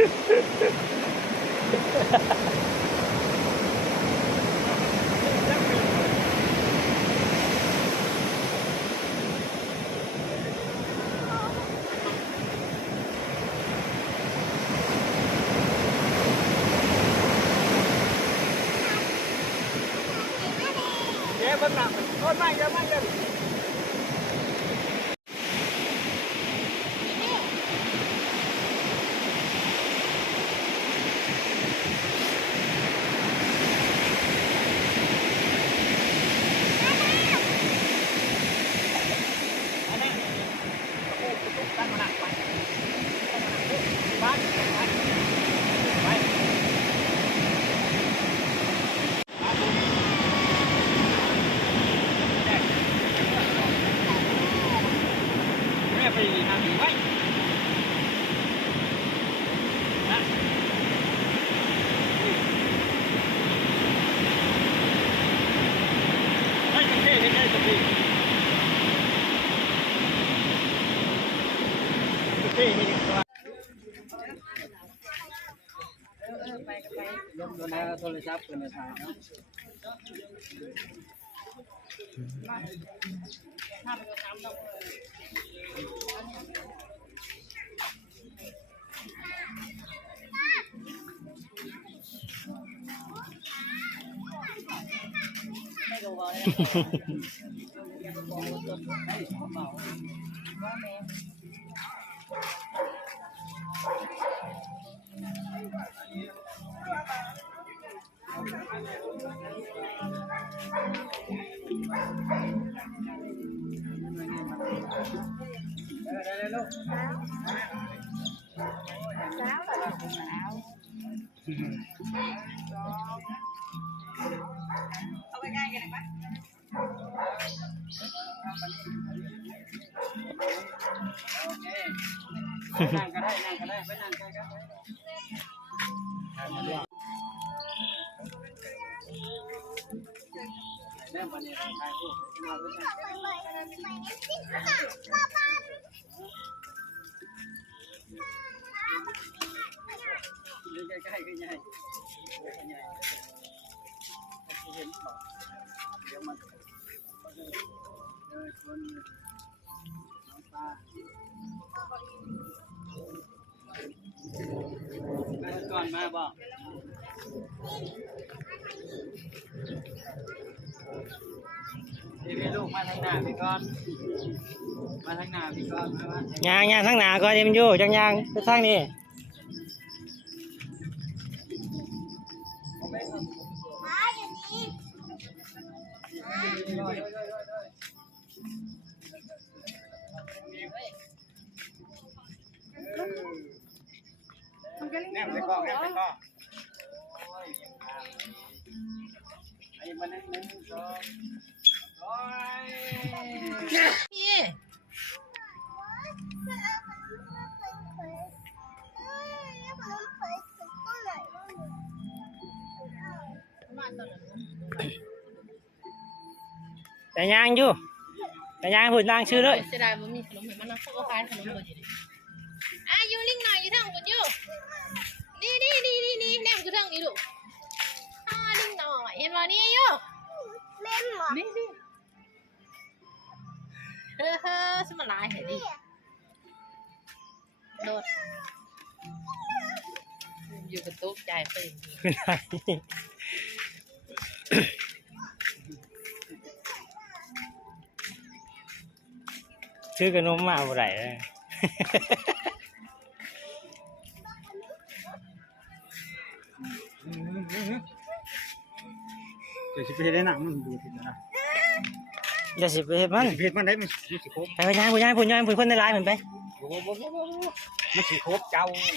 เบิ่งหนักโอนไม่เยอะมากเลยไปทางนี้ไว้นะให้กระเทยให้ได้สักทีกระเทยให้ดีกว่าไปกันไปลงโดนนะโทรศัพท์เป็นอะไรเนาะเอาไปใกล้กันไหมโอเคนั่งก็ได้นั่งก็ได้ไปนั่งกันเริ่มวันนี้ถ่ายรูปมาด้วยกันใกล้ๆก็ใหญ่เห็นป่ะเดี๋ยวมันคนตาก่อนมาบ่พี่ลูกมาทางหน้าพี่ก้อนมาทางหน้าพี่ก้อนมายางทางหน้าก่อนเอ็มยูยางไปทางนี้แนมใส่กล้องแนมใส่กล้องไอ้มันนั่งสองพี่แต่ยางอยู่แต่ยางพูดล่างชื่อเลยเสียดายมันมีขนมเห็นมันนะเขาก็ขายขนมเลยอยู่ดิอยู่ลิงหน่อยอยู่ทางคุณอยู่นี่แนมอยู่ทางนี้ลูกลิงหน่อยเห็นว่านี่อยู่เล่นหรอนี่สมาลายเห็นดิโดดอยู่กับตุ๊กใจไปชื่อขนมมาอะไรเลยเดี๋ยวสิไปเห็นได้หนังมันดูสินะอย่าสิไปเห็นมันเพจมันได้มันสิครบไปยางคนในร้านเหมือนไปมันสิครบเจ้าพี่